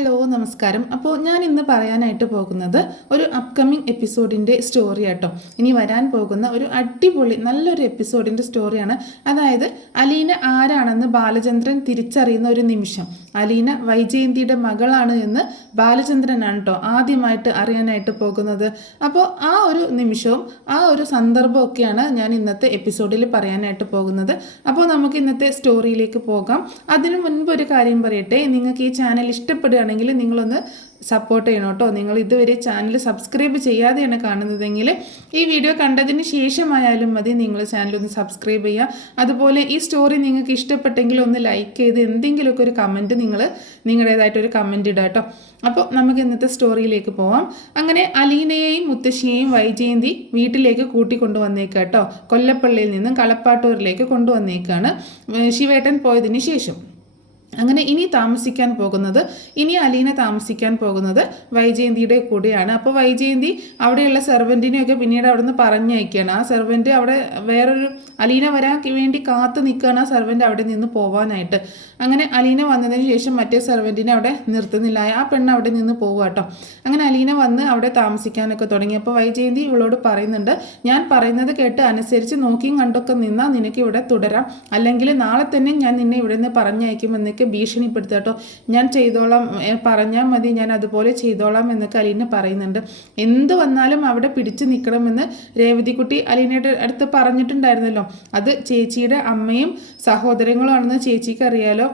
Hello നമസ്കാരം. അപ്പോൾ ഞാൻ ഇന്ന് പറയാനായിട്ട് പോകുന്നത് ഒരു അപ്കമിങ് എപ്പിസോഡിന്റെ സ്റ്റോറി ആട്ടോ. ഇനി വരാൻ പോകുന്ന ഒരു അടിപൊളി നല്ലൊരു എപ്പിസോഡിന്റെ സ്റ്റോറിയാണ് അതായത് അലീന ആരാണെന്ന് ബാലചന്ദ്രൻ തിരിച്ചറിയുന്ന ഒരു നിമിഷം. അലീന വൈജയന്തിയുടെ മകളാണ് എന്ന് ബാലചന്ദ്രനാണ് കേട്ടോ ആദ്യമായിട്ട് അറിയാനായിട്ട് പോകുന്നത്. അപ്പോൾ ആ ഒരു നിമിഷവും ആ ഒരു സന്ദർഭമൊക്കെയാണ് ഞാൻ ഇന്നത്തെ എപ്പിസോഡിൽ പറയാനായിട്ട് പോകുന്നത്. അപ്പോൾ നമുക്ക് ഇന്നത്തെ സ്റ്റോറിയിലേക്ക് പോകാം. അതിനു മുൻപ് ഒരു കാര്യം പറയട്ടെ. നിങ്ങൾക്ക് ഈ ചാനൽ ഇഷ്ടപ്പെടുകയാണെങ്കിൽ നിങ്ങളൊന്ന് സപ്പോർട്ട് ചെയ്യണം കേട്ടോ. നിങ്ങൾ ഇതുവരെ ചാനൽ സബ്സ്ക്രൈബ് ചെയ്യാതെയാണ് കാണുന്നതെങ്കിൽ ഈ വീഡിയോ കണ്ടതിന് ശേഷമായാലും മതി നിങ്ങൾ ചാനൽ ഒന്ന് സബ്സ്ക്രൈബ് ചെയ്യുക. അതുപോലെ ഈ സ്റ്റോറി നിങ്ങൾക്ക് ഇഷ്ടപ്പെട്ടെങ്കിൽ ഒന്ന് ലൈക്ക് ചെയ്ത് എന്തെങ്കിലുമൊക്കെ ഒരു കമന്റ് നിങ്ങൾ നിങ്ങളുടേതായിട്ടൊരു കമന്റ് ഇടുക കേട്ടോ. അപ്പോൾ നമുക്ക് ഇന്നത്തെ സ്റ്റോറിയിലേക്ക് പോവാം. അങ്ങനെ അലീനയെയും മുത്തശ്ശിയെയും വൈജയന്തി വീട്ടിലേക്ക് കൂട്ടിക്കൊണ്ടുവന്നേക്കുക കേട്ടോ. കൊല്ലപ്പള്ളിയിൽ നിന്നും കളപ്പാട്ടൂരിലേക്ക് കൊണ്ടുവന്നേക്കാണ്. ശിവേട്ടൻ പോയതിന് ശേഷം. അങ്ങനെ ഇനി താമസിക്കാൻ പോകുന്നത് ഇനി അലീന താമസിക്കാൻ പോകുന്നത് വൈജയന്തിയുടെ കൂടെയാണ്. അപ്പോൾ വൈജയന്തി അവിടെയുള്ള സെർവന്റിനെയൊക്കെ പിന്നീട് അവിടെ നിന്ന് പറഞ്ഞയക്കുകയാണ്. ആ സെർവന്റ് അവിടെ വേറൊരു അലീന വരാൻ വേണ്ടി കാത്തു നിൽക്കുകയാണ് ആ സെർവന്റ് അവിടെ നിന്ന് പോകാനായിട്ട് അങ്ങനെ അലീന വന്നതിന് ശേഷം മറ്റേ സെർവന്റിനെ അവിടെ നിർത്തുന്നില്ല. ആ പെണ്ണ് അവിടെ നിന്ന് പോവുക കേട്ടോ. അങ്ങനെ അലീന വന്ന് അവിടെ താമസിക്കാനൊക്കെ തുടങ്ങി. അപ്പോൾ വൈജയന്തി ഇവളോട് പറയുന്നുണ്ട് ഞാൻ പറയുന്നത് കേട്ട് അനുസരിച്ച് നോക്കിയും കണ്ടൊക്കെ നിന്നാൽ നിനക്ക് ഇവിടെ തുടരാം. അല്ലെങ്കിൽ നാളെ തന്നെ ഞാൻ നിന്നെ ഇവിടെ നിന്ന് പറഞ്ഞയക്കുമെന്നൊക്കെ ഭീഷണിപ്പെടുത്തുക കേട്ടോ. ഞാൻ ചെയ്തോളാം പറഞ്ഞാൽ മതി ഞാൻ അതുപോലെ ചെയ്തോളാം എന്നൊക്കെ അലീന പറയുന്നുണ്ട്. എന്ത് വന്നാലും അവിടെ പിടിച്ചു നിൽക്കണമെന്ന് രേവതിക്കുട്ടി അലീനയുടെ അടുത്ത് പറഞ്ഞിട്ടുണ്ടായിരുന്നല്ലോ. അത് ചേച്ചിയുടെ അമ്മയും സഹോദരങ്ങളുമാണെന്ന് ചേച്ചിക്ക് അറിയാലോ.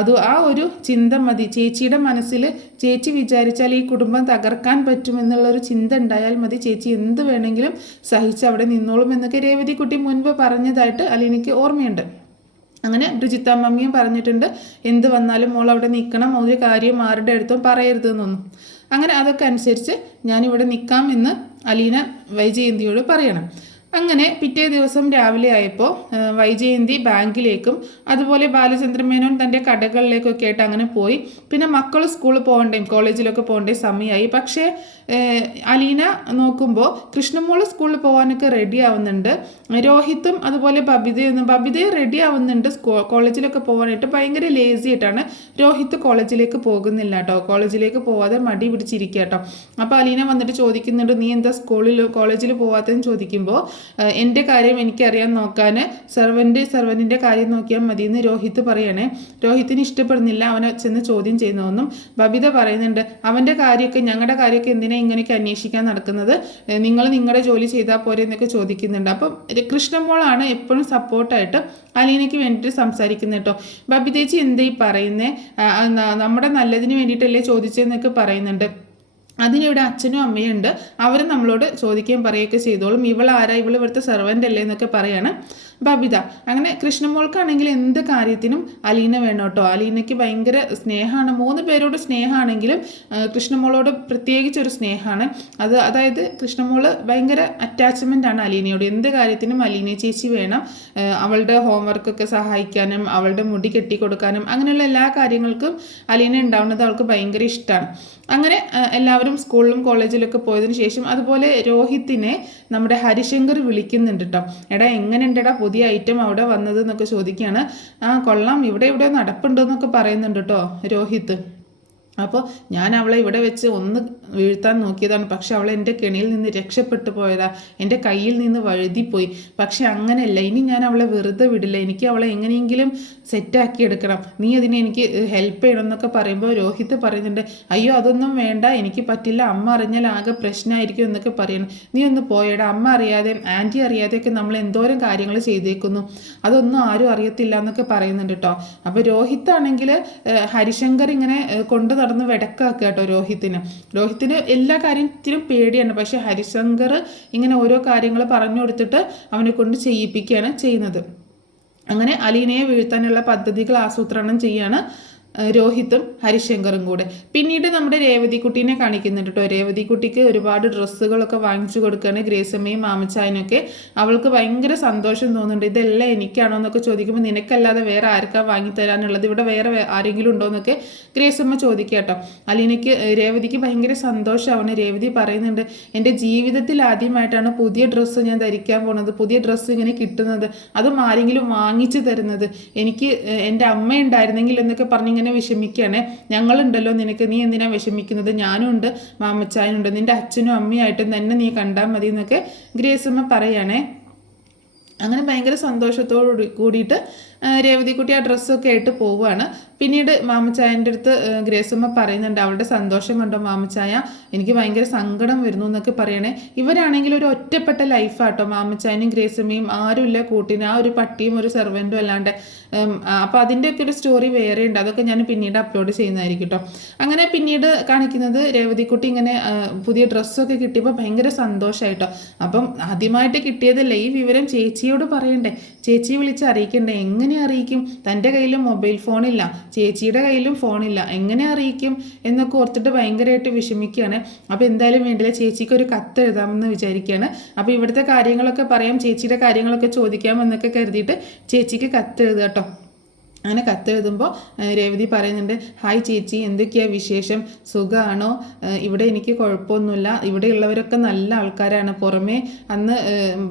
അത് ആ ഒരു ചിന്ത മതി. ചേച്ചിയുടെ മനസ്സിൽ ചേച്ചി വിചാരിച്ചാൽ ഈ കുടുംബം തകർക്കാൻ പറ്റുമെന്നുള്ളൊരു ചിന്ത ഉണ്ടായാൽ മതി. ചേച്ചി എന്ത് വേണമെങ്കിലും സഹിച്ച് അവിടെ നിന്നോളും എന്നൊക്കെ രേവതിക്കുട്ടി മുൻപ് പറഞ്ഞതായിട്ട് അലീനയ്ക്ക് ഓർമ്മയുണ്ട്. അങ്ങനെ ബ്രിജിത്ത മമ്മിയും പറഞ്ഞിട്ടുണ്ട് എന്ത് വന്നാലും മോൾ അവിടെ നിൽക്കണം ഒരു കാര്യം ആരുടെ അടുത്തും പറയരുത് എന്നൊന്നും. അങ്ങനെ അതൊക്കെ അനുസരിച്ച് ഞാനിവിടെ നിൽക്കാം എന്ന് അലീന വൈജയന്തിയോട് പറയണം. അങ്ങനെ പിറ്റേ ദിവസം രാവിലെ ആയപ്പോൾ വൈജയന്തി ബാങ്കിലേക്കും അതുപോലെ ബാലചന്ദ്രമേനോൻ തന്റെ കടകളിലേക്കൊക്കെ ആയിട്ട് അങ്ങനെ പോയി. പിന്നെ മക്കൾ സ്കൂളിൽ പോകണ്ടേയും കോളേജിലൊക്കെ പോകേണ്ട സമയമായി പക്ഷേ അലീന നോക്കുമ്പോൾ കൃഷ്ണമോൾ സ്കൂളിൽ പോകാനൊക്കെ റെഡി ആവുന്നുണ്ട്. രോഹിത്തും അതുപോലെ ബബിതയൊന്നും ബബിതയും റെഡി ആവുന്നുണ്ട് കോളേജിലൊക്കെ പോകാനായിട്ട് ഭയങ്കര ലേസി ആയിട്ടാണ്. രോഹിത്ത് കോളേജിലേക്ക് പോകുന്നില്ല കേട്ടോ. കോളേജിലേക്ക് പോവാതെ മടി പിടിച്ചിരിക്കുക കേട്ടോ. അപ്പോൾ അലീന വന്നിട്ട് ചോദിക്കുന്നുണ്ട് നീ എന്താ സ്കൂളിൽ കോളേജിൽ പോവാത്തതെന്ന്? ചോദിക്കുമ്പോൾ എന്റെ കാര്യം എനിക്കറിയാൻ നോക്കാൻ സെർവന്റ് സെർവന്റിന്റെ കാര്യം നോക്കിയാൽ മതി എന്ന് പറയണേ. രോഹിത്തിന് ഇഷ്ടപ്പെടുന്നില്ല അവനെ ചെന്ന് ചോദ്യം ചെയ്യുന്നതൊന്നും. ബബിത പറയുന്നുണ്ട് അവന്റെ കാര്യമൊക്കെ ഞങ്ങളുടെ കാര്യമൊക്കെ എന്തിനാ ഇങ്ങനെയൊക്കെ അന്വേഷിക്കാൻ നടക്കുന്നത്? നിങ്ങൾ നിങ്ങളുടെ ജോലി ചെയ്താൽ പോരെ എന്നൊക്കെ ചോദിക്കുന്നുണ്ട്. അപ്പം കൃഷ്ണമോളാണ് എപ്പോഴും സപ്പോർട്ടായിട്ട് അലീനയ്ക്ക് വേണ്ടിയിട്ട് സംസാരിക്കുന്നത് കേട്ടോ. ബബിതേച്ചി എന്തായി പറയുന്നത് നമ്മുടെ നല്ലതിന് വേണ്ടിയിട്ടല്ലേ ചോദിച്ചതെന്നൊക്കെ പറയുന്നുണ്ട്. അതിനിവിടെ അച്ഛനും അമ്മയും ഉണ്ട്. അവർ നമ്മളോട് ചോദിക്കുകയും പറയുകയൊക്കെ ചെയ്തോളും. ഇവൾ ആരാ ഇവൾ ഇവിടുത്തെ സെർവന്റ് അല്ലേ എന്നൊക്കെ പറയാണ്. ബബിത. അങ്ങനെ കൃഷ്ണമോൾക്കാണെങ്കിൽ എന്ത് കാര്യത്തിനും അലീന വേണം കേട്ടോ. അലീനയ്ക്ക് ഭയങ്കര സ്നേഹമാണ്. മൂന്ന് പേരോട് സ്നേഹമാണെങ്കിലും കൃഷ്ണമോളോട് പ്രത്യേകിച്ച് ഒരു സ്നേഹമാണ്. അത് അതായത് കൃഷ്ണമോൾ ഭയങ്കര അറ്റാച്ച്മെന്റ് ആണ് അലീനയോട്. എന്ത് കാര്യത്തിനും അലീന ചേച്ചി വേണം. അവളുടെ ഹോംവർക്കൊക്കെ സഹായിക്കാനും അവളുടെ മുടി കെട്ടിക്കൊടുക്കാനും അങ്ങനെയുള്ള എല്ലാ കാര്യങ്ങൾക്കും അലീന ഉണ്ടാവുന്നത് അവൾക്ക് ഭയങ്കര ഇഷ്ടമാണ് അങ്ങനെ എല്ലാവരും സ്കൂളിലും കോളേജിലൊക്കെ പോയതിനു ശേഷം അതുപോലെ രോഹിത്തിനെ നമ്മുടെ ഹരിശങ്കർ വിളിക്കുന്നുണ്ട് കേട്ടോ. എടാ എങ്ങനെയുണ്ടെടാ ഐറ്റം അവിടെ വന്നത് എന്നൊക്കെ ചോദിക്കുകയാണ്. ആ കൊള്ളാം. ഇവിടെ ഇവിടെ നടപ്പുണ്ടെന്നൊക്കെ പറയുന്നുണ്ട് കേട്ടോ രോഹിത് അപ്പോൾ ഞാൻ അവളെ ഇവിടെ വെച്ച് ഒന്ന് വീഴ്ത്താൻ നോക്കിയതാണ്. പക്ഷെ അവൾ എന്റെ കെണിയിൽ നിന്ന് രക്ഷപ്പെട്ടു പോയതാ. എന്റെ കയ്യിൽ നിന്ന് വഴുതിപ്പോയി. പക്ഷെ അങ്ങനെയല്ല. ഇനി ഞാൻ അവളെ വെറുതെ വിടില്ല. എനിക്ക് അവളെ എങ്ങനെയെങ്കിലും സെറ്റാക്കി എടുക്കണം. നീ അതിനെ എനിക്ക് ഹെൽപ്പ് ചെയ്യണം എന്നൊക്കെ പറയുമ്പോൾ രോഹിത് പറയുന്നുണ്ട് അയ്യോ അതൊന്നും വേണ്ട. എനിക്ക് പറ്റില്ല. അമ്മ അറിഞ്ഞാൽ ആകെ പ്രശ്നമായിരിക്കും എന്നൊക്കെ പറയണം. നീ ഒന്ന് പോയടാ. അമ്മ അറിയാതെ ആന്റി അറിയാതെയൊക്കെ നമ്മൾ എന്തോരം കാര്യങ്ങൾ ചെയ്തേക്കുന്നു. അതൊന്നും ആരും അറിയത്തില്ല എന്നൊക്കെ പറയുന്നുണ്ട് കേട്ടോ അപ്പോൾ രോഹിത് ആണെങ്കിൽ ഹരിശങ്കർ ഇങ്ങനെ കൊണ്ടു നടന്ന് വെടക്കാക്കുക കേട്ടോ രോഹിത്തിന്. രോഹിത്തിന് എല്ലാ കാര്യത്തിനും പേടിയാണ്. പക്ഷെ ഹരിശങ്കർ ഇങ്ങനെ ഓരോ കാര്യങ്ങൾ പറഞ്ഞു കൊടുത്തിട്ട് അവനെ കൊണ്ട് ചെയ്യിപ്പിക്കുകയാണ് ചെയ്യുന്നത്. അങ്ങനെ അലീനയെ വീഴ്ത്താനുള്ള പദ്ധതികൾ ആസൂത്രണം ചെയ്യാണ് രോഹിത്തും ഹരിശങ്കറും കൂടെ. പിന്നീട് നമ്മുടെ രേവതിക്കുട്ടീനെ കാണിക്കുന്നുണ്ട് കേട്ടോ. രേവതിക്കുട്ടിക്ക് ഒരുപാട് ഡ്രസ്സുകളൊക്കെ വാങ്ങിച്ചു കൊടുക്കുകയാണ് ഗ്രേസമ്മയും മാമച്ചായനൊക്കെ അവൾക്ക് ഭയങ്കര സന്തോഷം തോന്നുന്നുണ്ട്. ഇതെല്ലാം എനിക്കാണോ എന്നൊക്കെ ചോദിക്കുമ്പോൾ നിനക്കല്ലാതെ വേറെ ആർക്കാ വാങ്ങിത്തരാനുള്ളത്? ഇവിടെ വേറെ ആരെങ്കിലും ഉണ്ടോ എന്നൊക്കെ ഗ്രേസമ്മ ചോദിക്കുക കേട്ടോ. അലീനയ്ക്ക് രേവതിക്ക് ഭയങ്കര സന്തോഷമാണ്. രേവതി പറയുന്നുണ്ട് എന്റെ ജീവിതത്തിൽ ആദ്യമായിട്ടാണ് പുതിയ ഡ്രസ്സ് ഞാൻ ധരിക്കാൻ പോണത്. പുതിയ ഡ്രസ്സ് ഇങ്ങനെ കിട്ടുന്നത്. അതും ആരെങ്കിലും വാങ്ങിച്ചു തരുന്നത്. എനിക്ക് എന്റെ അമ്മ ഉണ്ടായിരുന്നെങ്കിൽ എന്നൊക്കെ പറഞ്ഞ് ഇങ്ങനെ വിഷമിക്കുകയാണ് ഞങ്ങളുണ്ടല്ലോ നിനക്ക്. നീ എന്തിനാ വിഷമിക്കുന്നത്? ഞാനും ഉണ്ട് മാമച്ചായനുണ്ട്. നിന്റെ അച്ഛനും അമ്മയായിട്ടും തന്നെ നീ കണ്ടാൽ മതി എന്നൊക്കെ ഗ്രേസമ്മ പറയുകയാണേ അങ്ങനെ ഭയങ്കര സന്തോഷത്തോടു കൂടിയിട്ട് രേവതിക്കുട്ടി ആ ഡ്രസ്സൊക്കെ ആയിട്ട് പോവുകയാണ്. പിന്നീട് മാമച്ചായന്റെ അടുത്ത് ഗ്രേസമ്മ പറയുന്നുണ്ട് അവളുടെ സന്തോഷം കണ്ടോ മാമച്ചായ? എനിക്ക് ഭയങ്കര സങ്കടം വരുന്നു എന്നൊക്കെ പറയണേ. ഇവരാണെങ്കിൽ ഒരു ഒറ്റപ്പെട്ട ലൈഫാട്ടോ മാമച്ചായനും ഗ്രേസമ്മയും ആരുമില്ല കൂട്ടിന് ആ ഒരു പട്ടിയും ഒരു സെർവന്റും അല്ലാണ്ട്. അപ്പോൾ അതിന്റെയൊക്കെ ഒരു സ്റ്റോറി വേറെ ഉണ്ട്. അതൊക്കെ ഞാൻ പിന്നീട് അപ്ലോഡ് ചെയ്യുന്നതായിരിക്കും കേട്ടോ അങ്ങനെ പിന്നീട് കാണിക്കുന്നത് രേവതിക്കുട്ടി ഇങ്ങനെ പുതിയ ഡ്രസ്സൊക്കെ കിട്ടിയപ്പോൾ ഭയങ്കര സന്തോഷമായിട്ടോ അപ്പം ആദ്യമായിട്ട് കിട്ടിയതല്ലേ ഈ വിവരം ചേച്ചിയോട് പറയണ്ടേ? ചേച്ചിയെ വിളിച്ച് അറിയിക്കണ്ടേ? എങ്ങനെ അറിയിക്കും? തന്റെ കയ്യിലും മൊബൈൽ ഫോണില്ല. ചേച്ചിയുടെ കയ്യിലും ഫോണില്ല. എങ്ങനെ അറിയിക്കും? എന്നൊക്കെ ഓർത്തിട്ട് ഭയങ്കരമായിട്ട് വിഷമിക്കുകയാണ്. അപ്പോൾ എന്തായാലും വേണ്ടില്ല ചേച്ചിക്ക് ഒരു കത്ത് എഴുതാമെന്ന് വിചാരിക്കുകയാണ്. അപ്പോൾ ഇവിടുത്തെ കാര്യങ്ങളൊക്കെ പറയാം ചേച്ചിയുടെ കാര്യങ്ങളൊക്കെ ചോദിക്കാമെന്നൊക്കെ കരുതിയിട്ട് ചേച്ചിക്ക് കത്ത് എഴുതുക കേട്ടോ. അങ്ങനെ കത്തെഴുതുമ്പോൾ രേവതി പറയുന്നുണ്ട് ഹായ് ചേച്ചി എന്തൊക്കെയാ വിശേഷം? സുഖമാണോ ഇവിടെ എനിക്ക് കുഴപ്പമൊന്നുമില്ല. ഇവിടെയുള്ളവരൊക്കെ നല്ല ആൾക്കാരാണ്. പുറമേ അന്ന്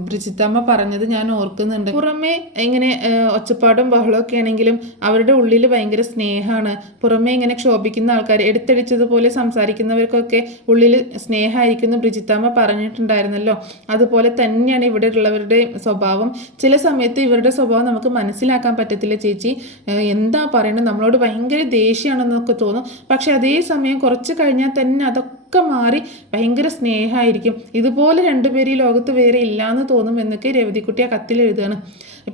ബ്രിജിത്തമ്മ പറഞ്ഞത് ഞാൻ ഓർക്കുന്നുണ്ട്. പുറമേ ഇങ്ങനെ ഒച്ചപ്പാടും ബഹളമൊക്കെ ആണെങ്കിലും അവരുടെ ഉള്ളിൽ ഭയങ്കര സ്നേഹമാണ്. പുറമേ ഇങ്ങനെ ക്ഷോഭിക്കുന്ന ആൾക്കാർ എടുത്തടിച്ചതുപോലെ സംസാരിക്കുന്നവർക്കൊക്കെ ഉള്ളിൽ സ്നേഹമായിരിക്കുന്നു ബ്രിജിത്തമ്മ പറഞ്ഞിട്ടുണ്ടായിരുന്നല്ലോ. അതുപോലെ തന്നെയാണ് ഇവിടെ ഉള്ളവരുടെ സ്വഭാവം. ചില സമയത്ത് ഇവരുടെ സ്വഭാവം നമുക്ക് മനസ്സിലാക്കാൻ പറ്റത്തില്ല ചേച്ചി. എന്താ പറയുന്നത് നമ്മളോട് ഭയങ്കര ദേഷ്യമാണെന്നൊക്കെ തോന്നും. പക്ഷേ അതേ സമയം കുറച്ച് കഴിഞ്ഞാൽ തന്നെ അതൊക്കെ മാറി ഭയങ്കര സ്നേഹമായിരിക്കും. ഇതുപോലെ രണ്ടുപേര് ഈ ലോകത്ത് വേറെ ഇല്ലയെന്ന് തോന്നും എന്നൊക്കെ രവതിക്കുട്ടി ആ കത്തിൽ എഴുതുകയാണ്.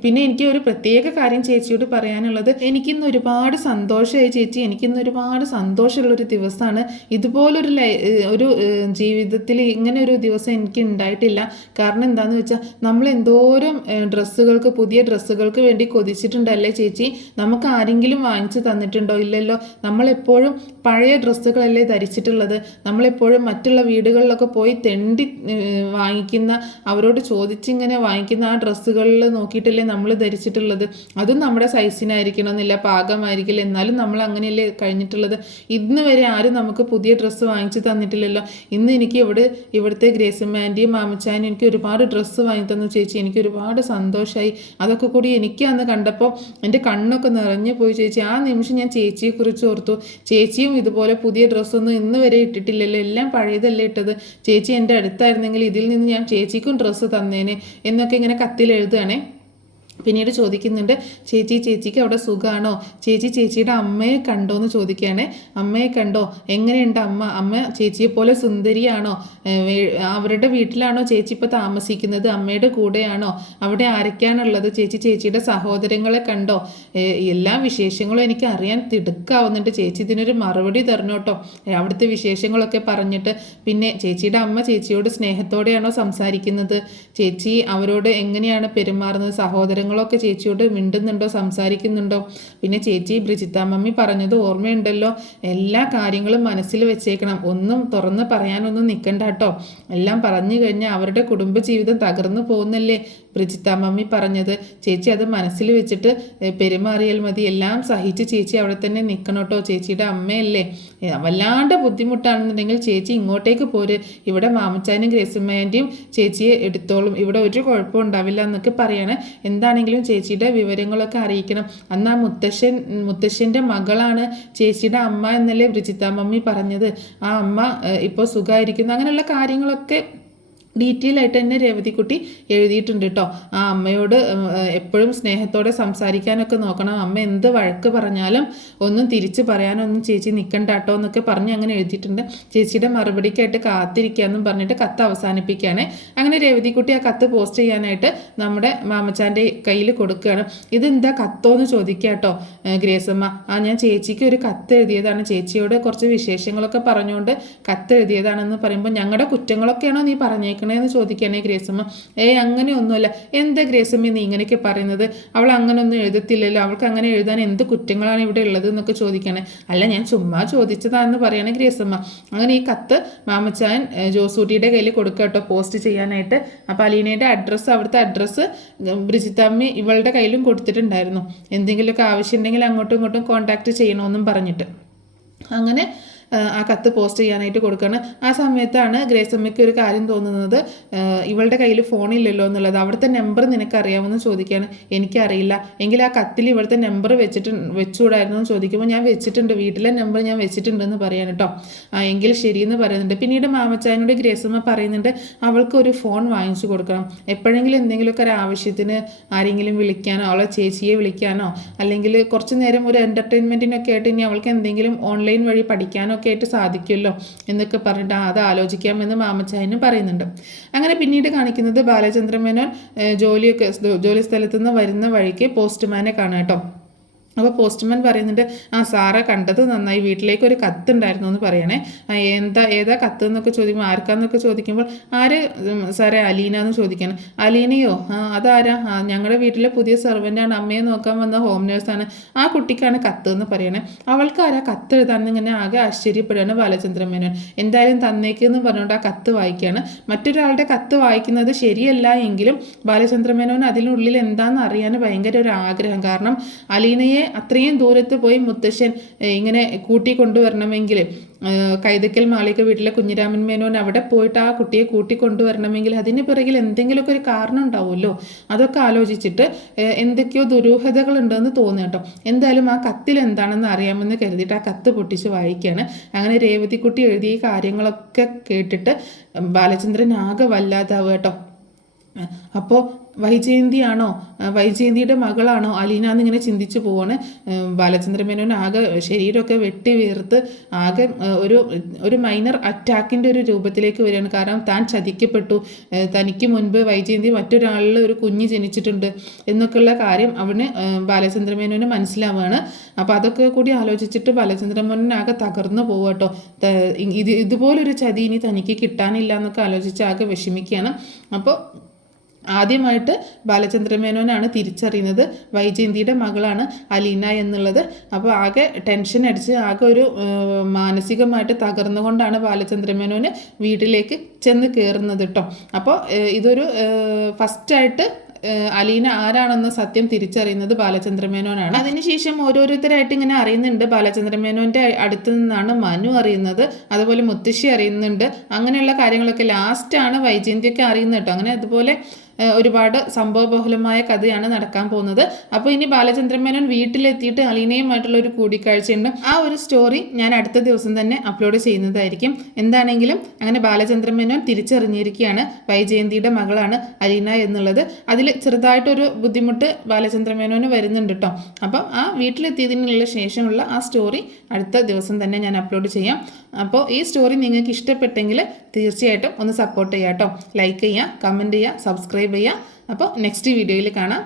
പിന്നെ എനിക്ക് ഒരു പ്രത്യേക കാര്യം ചേച്ചിയോട് പറയാനുള്ളത്. എനിക്കിന്ന് ഒരുപാട് സന്തോഷമായി ചേച്ചി. എനിക്കിന്ന് ഒരുപാട് സന്തോഷമുള്ളൊരു ദിവസമാണ്. ഇതുപോലൊരു ലൈ ഒരു ജീവിതത്തിൽ ഇങ്ങനെ ഒരു ദിവസം എനിക്ക് ഉണ്ടായിട്ടില്ല. കാരണം എന്താണെന്ന് വെച്ചാൽ നമ്മൾ എന്തോരം ഡ്രസ്സുകൾക്ക് പുതിയ ഡ്രസ്സുകൾക്ക് വേണ്ടി കൊതിച്ചിട്ടുണ്ടല്ലേ ചേച്ചി? നമുക്ക് ആരെങ്കിലും വാങ്ങിച്ചു തന്നിട്ടുണ്ടോ? ഇല്ലല്ലോ. നമ്മളെപ്പോഴും പഴയ ഡ്രസ്സുകളല്ലേ ധരിച്ചിട്ടുള്ളത്. നമ്മളെപ്പോഴും മറ്റുള്ള വീടുകളിലൊക്കെ പോയി തെണ്ടി വാങ്ങിക്കുന്ന അവരോട് ചോദിച്ചിങ്ങനെ വാങ്ങിക്കുന്ന ആ ഡ്രസ്സുകളിൽ നോക്കിയിട്ടല്ലേ നമ്മൾ ധരിച്ചിട്ടുള്ളത്. അതും നമ്മുടെ സൈസിനായിരിക്കണമെന്നില്ല പാകമായിരിക്കില്ല. എന്നാലും നമ്മൾ അങ്ങനെയല്ലേ കഴിഞ്ഞിട്ടുള്ളത്. ഇന്ന് വരെ ആരും നമുക്ക് പുതിയ ഡ്രസ്സ് വാങ്ങിച്ചു തന്നിട്ടില്ലല്ലോ. ഇന്ന് എനിക്ക് ഇവിടെ ഇവിടുത്തെ ഗ്രേസമ്മാന്റെയും മാമച്ചാനും എനിക്ക് ഒരുപാട് ഡ്രസ്സ് വാങ്ങി തന്നു ചേച്ചി. എനിക്ക് ഒരുപാട് സന്തോഷമായി അതൊക്കെ കൂടി എനിക്ക് അന്ന് കണ്ടപ്പോൾ എന്റെ കണ്ണൊക്കെ നിറഞ്ഞു പോയി ചേച്ചി. ആ നിമിഷം ഞാൻ ചേച്ചിയെക്കുറിച്ച് ഓർത്തു. ചേച്ചിയും ഇതുപോലെ പുതിയ ഡ്രസ്സൊന്നും ഇന്ന് വരെ ഇട്ടിട്ടില്ലല്ലോ. എല്ലാം പഴയതല്ലേ ഇട്ടത്? ചേച്ചി എന്റെ അടുത്തായിരുന്നെങ്കിൽ ഇതിൽ നിന്ന് ഞാൻ ചേച്ചിക്കും ഡ്രസ്സ് തന്നേനെ എന്നൊക്കെ ഇങ്ങനെ കത്തിൽ എഴുതുകയാണേ പിന്നീട് ചോദിക്കുന്നുണ്ട് ചേച്ചി ചേച്ചിക്ക് അവിടെ സുഖമാണോ ചേച്ചി ചേച്ചിയുടെ അമ്മയെ കണ്ടോ എന്ന് ചോദിക്കുകയാണ്. അമ്മയെ കണ്ടോ? എങ്ങനെയുണ്ട് അമ്മ? അമ്മ ചേച്ചിയെ പോലെ സുന്ദരിയാണോ? അവരുടെ വീട്ടിലാണോ ചേച്ചി ഇപ്പോൾ താമസിക്കുന്നത്? അമ്മയുടെ കൂടെയാണോ? അവിടെ ആരൊക്കെയാണുള്ളത്? ചേച്ചി ചേച്ചിയുടെ സഹോദരങ്ങളെ കണ്ടോ? എല്ലാ വിശേഷങ്ങളും എനിക്ക് അറിയാൻ തിടുക്കാവുന്നുണ്ട്. ചേച്ചി ഇതിനൊരു മറുപടി തരണം കേട്ടോ അവിടുത്തെ വിശേഷങ്ങളൊക്കെ പറഞ്ഞിട്ട് പിന്നെ ചേച്ചിയുടെ അമ്മ ചേച്ചിയോട് സ്നേഹത്തോടെയാണോ സംസാരിക്കുന്നത്? ചേച്ചി അവരോട് എങ്ങനെയാണ് പെരുമാറുന്നത്? സഹോദരങ്ങളൊക്കെ ചേച്ചിയോട് മിണ്ടുന്നുണ്ടോ സംസാരിക്കുന്നുണ്ടോ? പിന്നെ ചേച്ചി ബ്രിജിത്ത മമ്മി പറഞ്ഞത് ഓർമ്മയുണ്ടല്ലോ. എല്ലാ കാര്യങ്ങളും മനസ്സിൽ വെച്ചേക്കണം. ഒന്നും തുറന്ന് പറയാനൊന്നും നിൽക്കണ്ട കേട്ടോ. എല്ലാം പറഞ്ഞു കഴിഞ്ഞാൽ അവരുടെ കുടുംബജീവിതം തകർന്നു പോകുന്നല്ലേ? ബ്രിജിത്ത മമ്മി പറഞ്ഞത് ചേച്ചി അത് മനസ്സിൽ വെച്ചിട്ട് പെരുമാറിയാൽ മതി. എല്ലാം സഹിച്ച് ചേച്ചി അവിടെ തന്നെ നിൽക്കണം കേട്ടോ ചേച്ചിയുടെ അമ്മയല്ലേ. വല്ലാണ്ട് ബുദ്ധിമുട്ടാണെന്നുണ്ടെങ്കിൽ ചേച്ചി ഇങ്ങോട്ടേക്ക് പോര്. ഇവിടെ മാമച്ചാനും ഗ്രേസമ്മേന്റെയും ചേച്ചിയെ എടുത്തോളും. ഇവിടെ ഒരു കുഴപ്പം ഉണ്ടാവില്ല എന്നൊക്കെ പറയാണ്. എന്താണെങ്കിലും ചേച്ചിയുടെ വിവരങ്ങളൊക്കെ അറിയിക്കണം. അന്ന് ആ മുത്തശ്ശൻ മുത്തശ്ശന്റെ മകളാണ് ചേച്ചിയുടെ അമ്മ എന്നല്ലേ ബ്രിജിത്ത മമ്മി പറഞ്ഞത്. ആ അമ്മ ഇപ്പോൾ സുഖമായിരിക്കുന്നു. അങ്ങനെയുള്ള കാര്യങ്ങളൊക്കെ ഡീറ്റെയിൽ ആയിട്ട് തന്നെ രേവതിക്കുട്ടി എഴുതിയിട്ടുണ്ട് കേട്ടോ ആ അമ്മയോട് എപ്പോഴും സ്നേഹത്തോടെ സംസാരിക്കാനൊക്കെ നോക്കണം. അമ്മ എന്ത് വഴക്ക് പറഞ്ഞാലും ഒന്നും തിരിച്ച് പറയാനൊന്നും ചേച്ചി നിൽക്കണ്ട കേട്ടോ എന്നൊക്കെ പറഞ്ഞ് അങ്ങനെ എഴുതിയിട്ടുണ്ട്. ചേച്ചിയുടെ മറുപടിക്കായിട്ട് കാത്തിരിക്കാമെന്നും പറഞ്ഞിട്ട് കത്ത് അവസാനിപ്പിക്കുകയാണ് അങ്ങനെ രേവതിക്കുട്ടി ആ കത്ത് പോസ്റ്റ് ചെയ്യാനായിട്ട് നമ്മുടെ മാമച്ചാന്റെ കയ്യിൽ കൊടുക്കുകയാണ്. ഇതെന്താ കത്തോ എന്ന് ചോദിക്കുക കേട്ടോ ഗ്രേസമ്മ. ആ ഞാൻ ചേച്ചിക്ക് ഒരു കത്ത് എഴുതിയതാണ്. ചേച്ചിയോട് കുറച്ച് വിശേഷങ്ങളൊക്കെ പറഞ്ഞുകൊണ്ട് കത്ത് എഴുതിയതാണെന്ന് പറയുമ്പോൾ ഞങ്ങളുടെ കുറ്റങ്ങളൊക്കെയാണോ നീ പറഞ്ഞേക്കണേന്ന് ചോദിക്കുകയാണെങ്കിൽ ഗ്രേസമ്മ. ഏയ് അങ്ങനെയൊന്നുമല്ല. എന്താ ഗ്രേസമ്മ നീ ഇങ്ങനെയൊക്കെ പറയുന്നത്? അവൾ അങ്ങനെയൊന്നും എഴുതത്തില്ലല്ലോ. അവൾക്ക് അങ്ങനെ എഴുതാൻ എന്ത് കുറ്റങ്ങളാണ് ഇവിടെ ഉള്ളത് എന്നൊക്കെ ചോദിക്കണേ അല്ല ഞാൻ ചുമ്മാ ചോദിച്ചതാണെന്ന് പറയണേ ഗ്രേസമ്മ. അങ്ങനെ ഈ കത്ത് മാമച്ചാൻ ജോസൂട്ടിയുടെ കയ്യിൽ കൊടുക്കുക കേട്ടോ പോസ്റ്റ് ചെയ്യാനായിട്ട്. അപ്പോൾ അലീനയുടെ അഡ്രസ്സ് അവിടുത്തെ അഡ്രസ്സ് ബ്രിജിത്തമ്മി ഇവളുടെ കയ്യിലും കൊടുത്തിട്ടുണ്ടായിരുന്നു. എന്തെങ്കിലുമൊക്കെ ആവശ്യമുണ്ടെങ്കിൽ അങ്ങോട്ടും ഇങ്ങോട്ടും കോൺടാക്റ്റ് ചെയ്യണമെന്നും പറഞ്ഞിട്ട്. അങ്ങനെ ആ, കത്ത് പോസ്റ്റ് ചെയ്യാനായിട്ട് കൊടുക്കുകയാണ് ആ സമയത്താണ് ഗ്രേസമ്മയ്ക്ക് ഒരു കാര്യം തോന്നുന്നത്. ഇവളുടെ കയ്യിൽ ഫോണില്ലല്ലോ എന്നുള്ളത്. അവിടുത്തെ നമ്പർ നിനക്കറിയാമെന്ന് ചോദിക്കുകയാണ് എനിക്കറിയില്ല. എങ്കിൽ ആ കത്തിൽ ഇവിടുത്തെ നമ്പർ വെച്ചിട്ട് വെച്ചുകൂടായിരുന്നു എന്ന് ചോദിക്കുമ്പോൾ ഞാൻ വെച്ചിട്ടുണ്ട്. വീട്ടിലെ നമ്പർ ഞാൻ വെച്ചിട്ടുണ്ടെന്ന് പറയാൻ കേട്ടോ ആ എങ്കിൽ ശരിയെന്ന് പറയുന്നുണ്ട്. പിന്നീട് മാമച്ചായനോട് ഗ്രേസമ്മ പറയുന്നുണ്ട് അവൾക്ക് ഒരു ഫോൺ വാങ്ങിച്ചു കൊടുക്കണം. എപ്പോഴെങ്കിലും എന്തെങ്കിലുമൊക്കെ ഒരു ആവശ്യത്തിന് ആരെങ്കിലും വിളിക്കാനോ അവളെ ചേച്ചിയെ വിളിക്കാനോ അല്ലെങ്കിൽ കുറച്ച് നേരം ഒരു എന്റർടൈൻമെന്റിനൊക്കെ ആയിട്ട് ഇനി അവൾക്ക് എന്തെങ്കിലും ഓൺലൈൻ വഴി പഠിക്കാനോ ഒക്കെ ആയിട്ട് സാധിക്കുമല്ലോ എന്നൊക്കെ പറഞ്ഞിട്ട് അത് ആലോചിക്കാമെന്ന് മാമച്ചായനും പറയുന്നുണ്ട്. അങ്ങനെ പിന്നീട് കാണിക്കുന്നത് ബാലചന്ദ്രമേനോൻ ജോലിയൊക്കെ ജോലി സ്ഥലത്ത് നിന്ന് വരുന്ന വഴിക്ക് പോസ്റ്റ്മാനെ കാണാം കേട്ടോ. അപ്പോൾ പോസ്റ്റ്മാൻ പറയുന്നുണ്ട് ആ സാറെ കണ്ടത് നന്നായി. വീട്ടിലേക്ക് ഒരു കത്തുണ്ടായിരുന്നു എന്ന് പറയണേ. എന്താ ഏതാ കത്ത് എന്നൊക്കെ ചോദിക്കുമ്പോൾ ആർക്കാന്നൊക്കെ ചോദിക്കുമ്പോൾ ആര് സാറേ അലീന എന്ന് ചോദിക്കാണ്. അലീനയോ? അതാരാ? ഞങ്ങളുടെ വീട്ടിലെ പുതിയ സെർവന്റാണ് അമ്മയെ നോക്കാൻ വന്ന ഹോം നേഴ്സാണ്. ആ കുട്ടിക്കാണ് കത്ത് എന്ന് പറയണേ. അവൾക്ക് ആരാ കത്ത് എഴുതാൻ ഇങ്ങനെ ആകെ ആശ്ചര്യപ്പെടുകയാണ് ബാലചന്ദ്രൻ മേനോൻ. എന്തായാലും തന്നേക്കെന്ന് പറഞ്ഞുകൊണ്ട് ആ കത്ത് വായിക്കുകയാണ് മറ്റൊരാളുടെ കത്ത് വായിക്കുന്നത് ശരിയല്ല എങ്കിലും ബാലചന്ദ്ര മേനോൻ അതിനുള്ളിൽ എന്താണെന്ന് അറിയാൻ ഭയങ്കര ഒരു ആഗ്രഹം. കാരണം അലീനയെ അത്രയും ദൂരത്ത് പോയി മുത്തശ്ശൻ ഇങ്ങനെ കൂട്ടിക്കൊണ്ടുവരണമെങ്കിൽ കൊണ്ടുവരണമെങ്കിൽ കൈതക്കൽ മാളിക വീട്ടിലെ കുഞ്ഞിരാമൻ മേനോൻ അവിടെ പോയിട്ട് ആ കുട്ടിയെ കൂട്ടിക്കൊണ്ടുവരണമെങ്കിൽ അതിന് പിറകിൽ എന്തെങ്കിലുമൊക്കെ ഒരു കാരണം ഉണ്ടാവുമല്ലോ? അതൊക്കെ ആലോചിച്ചിട്ട് എന്തൊക്കെയോ ദുരൂഹതകൾ ഉണ്ടെന്ന് തോന്നുന്നു കേട്ടോ. എന്തായാലും ആ കത്തിൽ എന്താണെന്ന് അറിയാമെന്ന് കരുതിയിട്ട് ആ കത്ത് പൊട്ടിച്ച് വായിക്കുകയാണ്. അങ്ങനെ രേവതിക്കുട്ടി എഴുതിയ കാര്യങ്ങളൊക്കെ കേട്ടിട്ട് ബാലചന്ദ്രൻ ആകെ വല്ലാതാവുക കേട്ടോ. അപ്പോൾ വൈജയന്തിയാണോ? വൈജയന്തിയുടെ മകളാണോ അലീന എന്നിങ്ങനെ ചിന്തിച്ചു പോവാണ്. ബാലചന്ദ്ര മേനോൻ ആകെ ശരീരമൊക്കെ വെട്ടി വീർത്ത് ആകെ ഒരു ഒരു മൈനർ അറ്റാക്കിന്റെ ഒരു രൂപത്തിലേക്ക് വരികയാണ്. കാരണം താൻ ചതിക്കപ്പെട്ടു. തനിക്ക് മുൻപ് വൈജയന്തി മറ്റൊരാളിൽ ഒരു കുഞ്ഞ് ജനിച്ചിട്ടുണ്ട് എന്നൊക്കെയുള്ള കാര്യം അവന് ബാലചന്ദ്ര മേനോന് മനസ്സിലാവുകയാണ് അപ്പോൾ അതൊക്കെ കൂടി ആലോചിച്ചിട്ട് ബാലചന്ദ്ര മേനോൻ ആകെ തകർന്നു പോവാട്ടോ ഇത് ഇതുപോലൊരു ചതി ഇനി തനിക്ക് കിട്ടാനില്ല എന്നൊക്കെ ആലോചിച്ച് ആകെ വിഷമിക്കുകയാണ്. അപ്പോൾ ആദ്യമായിട്ട് ബാലചന്ദ്രമേനോനാണ് തിരിച്ചറിയുന്നത്. വൈജയന്തിയുടെ മകളാണ് അലീന എന്നുള്ളത്. അപ്പോൾ ആകെ ടെൻഷൻ അടിച്ച് ആകെ ഒരു മാനസികമായിട്ട് തകർന്നുകൊണ്ടാണ് ബാലചന്ദ്ര മേനോന് വീട്ടിലേക്ക് ചെന്ന് കയറുന്നത് കേട്ടോ അപ്പോൾ ഇതൊരു ഫസ്റ്റായിട്ട് അലീന ആരാണെന്ന് സത്യം തിരിച്ചറിയുന്നത് ബാലചന്ദ്രമേനോനാണ്. അതിനുശേഷം ഓരോരുത്തരായിട്ട് ഇങ്ങനെ അറിയുന്നുണ്ട്. ബാലചന്ദ്ര മേനോന്റെ അടുത്ത് നിന്നാണ് മനു അറിയുന്നത്. അതുപോലെ മുത്തശ്ശി അറിയുന്നുണ്ട്. അങ്ങനെയുള്ള കാര്യങ്ങളൊക്കെ ലാസ്റ്റാണ് വൈജയന്തിയൊക്കെ അറിയുന്നത് കേട്ടോ അങ്ങനെ അതുപോലെ ഒരുപാട് സംഭവബഹുലമായ കഥയാണ് നടക്കാൻ പോകുന്നത്. അപ്പോൾ ഇനി ബാലചന്ദ്രൻ മേനോൻ വീട്ടിലെത്തിയിട്ട് അലീനയുമായിട്ടുള്ള ഒരു കൂടിക്കാഴ്ചയുണ്ട്. ആ ഒരു സ്റ്റോറി ഞാൻ അടുത്ത ദിവസം തന്നെ അപ്ലോഡ് ചെയ്യുന്നതായിരിക്കും. എന്താണെങ്കിലും അങ്ങനെ ബാലചന്ദ്രൻ മേനോൻ തിരിച്ചറിഞ്ഞിരിക്കുകയാണ്. വൈജയന്തിയുടെ മകളാണ് അലീന എന്നുള്ളത്. അതിൽ ചെറുതായിട്ടൊരു ബുദ്ധിമുട്ട് ബാലചന്ദ്രൻ മേനോന് വരുന്നുണ്ട് കേട്ടോ അപ്പം ആ വീട്ടിലെത്തിയതിനുള്ള ശേഷമുള്ള ആ സ്റ്റോറി അടുത്ത ദിവസം തന്നെ ഞാൻ അപ്ലോഡ് ചെയ്യാം. അപ്പോൾ ഈ സ്റ്റോറി നിങ്ങൾക്ക് ഇഷ്ടപ്പെട്ടെങ്കിൽ തീർച്ചയായിട്ടും ഒന്ന് സപ്പോർട്ട് ചെയ്യാം കേട്ടോ ലൈക്ക് ചെയ്യുക കമന്റ് ചെയ്യുക സബ്സ്ക്രൈബ് ചെയ്യുക അപ്പോൾ നെക്സ്റ്റ് വീഡിയോയിൽ കാണാം.